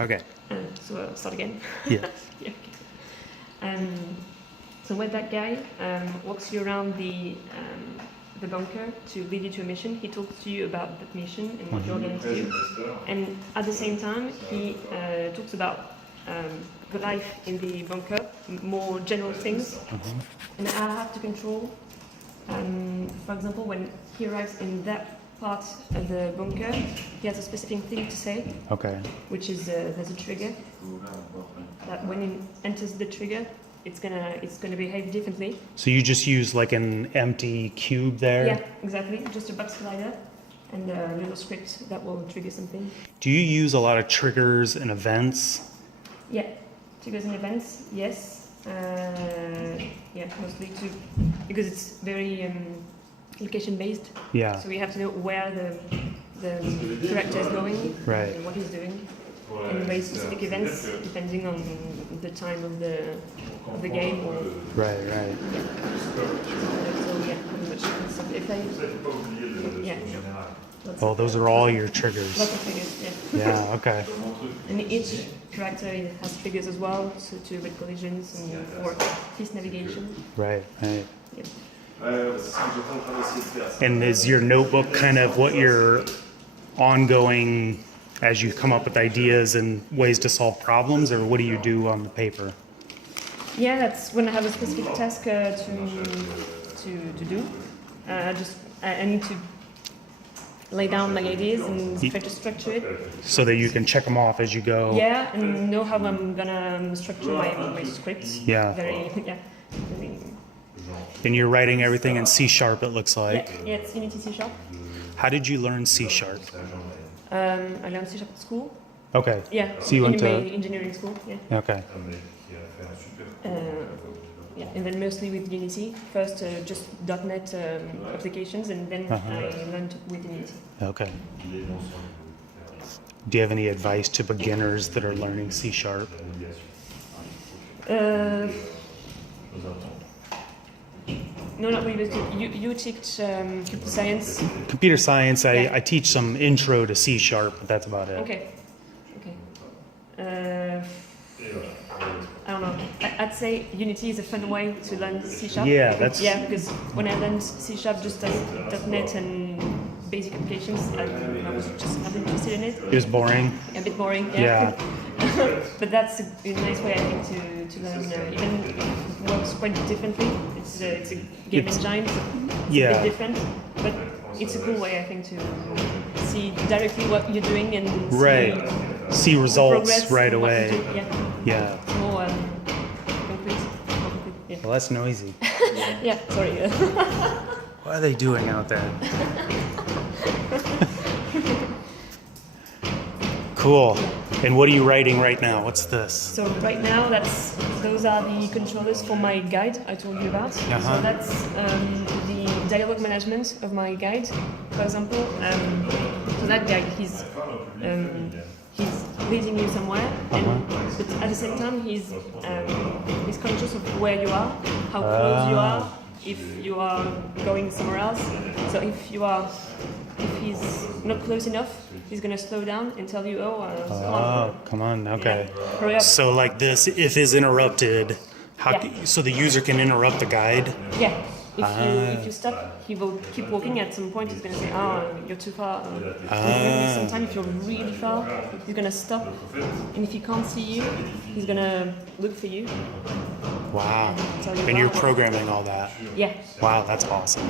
Okay. So I'll start again. Yeah. Yeah. So when that guy walks you around the bunker to lead you to a mission, he talks to you about that mission and what you're going to do. And at the same time, he talks about the life in the bunker, more general things. And I have to control, for example, when he arrives in that part of the bunker, he has a specific thing to say. Okay. Which is there's a trigger that when it enters the trigger, it's gonna behave differently. So you just use like an empty cube there? Yeah, exactly. Just a box slider and a little script that will trigger something. Do you use a lot of triggers and events? Yeah, triggers and events. Yes. Yeah, mostly because it's very location based. Yeah. So we have to know where the character is going, Right. and what he's doing, and very specific events depending on the time of the game. Or, Right. so yeah, pretty much. So if yeah. Oh, those are all your triggers. Lots of triggers. Yeah. Yeah. Okay. And each character has triggers as well, so to avoid collisions and or piece navigation. Right. Right. Yeah. And is your notebook kind of what you're ongoing as you come up with ideas and ways to solve problems, or what do you do on the paper? Yeah, that's when I have a specific task to do. I need to lay down my ideas and try to structure it. So that you can check them off as you go. Yeah, and know how I'm gonna structure my scripts. Yeah. Very. And you're writing everything in C#, it looks like. Yeah, it's Unity C#. How did you learn C#? I learned C# at school. Okay. Yeah. So you went to engineering school. Yeah. Okay. Yeah, and then mostly with Unity. First, just .NET applications, and then I learned with Unity. Okay. Do you have any advice to beginners that are learning C#? No, not really. But you teach computer science. Computer science, Yeah. I teach some intro to C#, but that's about it. Okay. I don't know. I'd say Unity is a fun way to learn C#. Yeah, that's... Yeah, because when I learned C# just as .NET and basic applications, I was just not interested in it. It was boring. A bit boring, Yeah. But that's a nice way, I think, to learn. Even it works quite differently. It's a game engine, so it's a bit different. But it's a cool way, I think, to see directly what you're doing and see results progress right and what you away. do. Yeah. It's more concrete. Yeah. Well, that's noisy. Yeah, sorry. What are they doing out there? Cool. And what are you writing right now? What's this? So right now, those are the controllers for my guide I told you about. So that's the dialogue management of my guide. For example, so that guide, he's leading you somewhere, but at the same time, he's conscious of where you are, how close you are, if you are going somewhere else. So if he's not close enough, he's gonna slow down and tell you, come on, okay. Yeah, hurry up. So like this, if is interrupted, so the user can interrupt the guide? Yeah. If you stop, he will keep walking. At some point, he's gonna say, you're too far. Sometimes if you're really far, he's gonna stop. And if he can't see you, he's gonna look for you. Wow. Tell you, And you're programming all that? Yeah. Wow, that's awesome.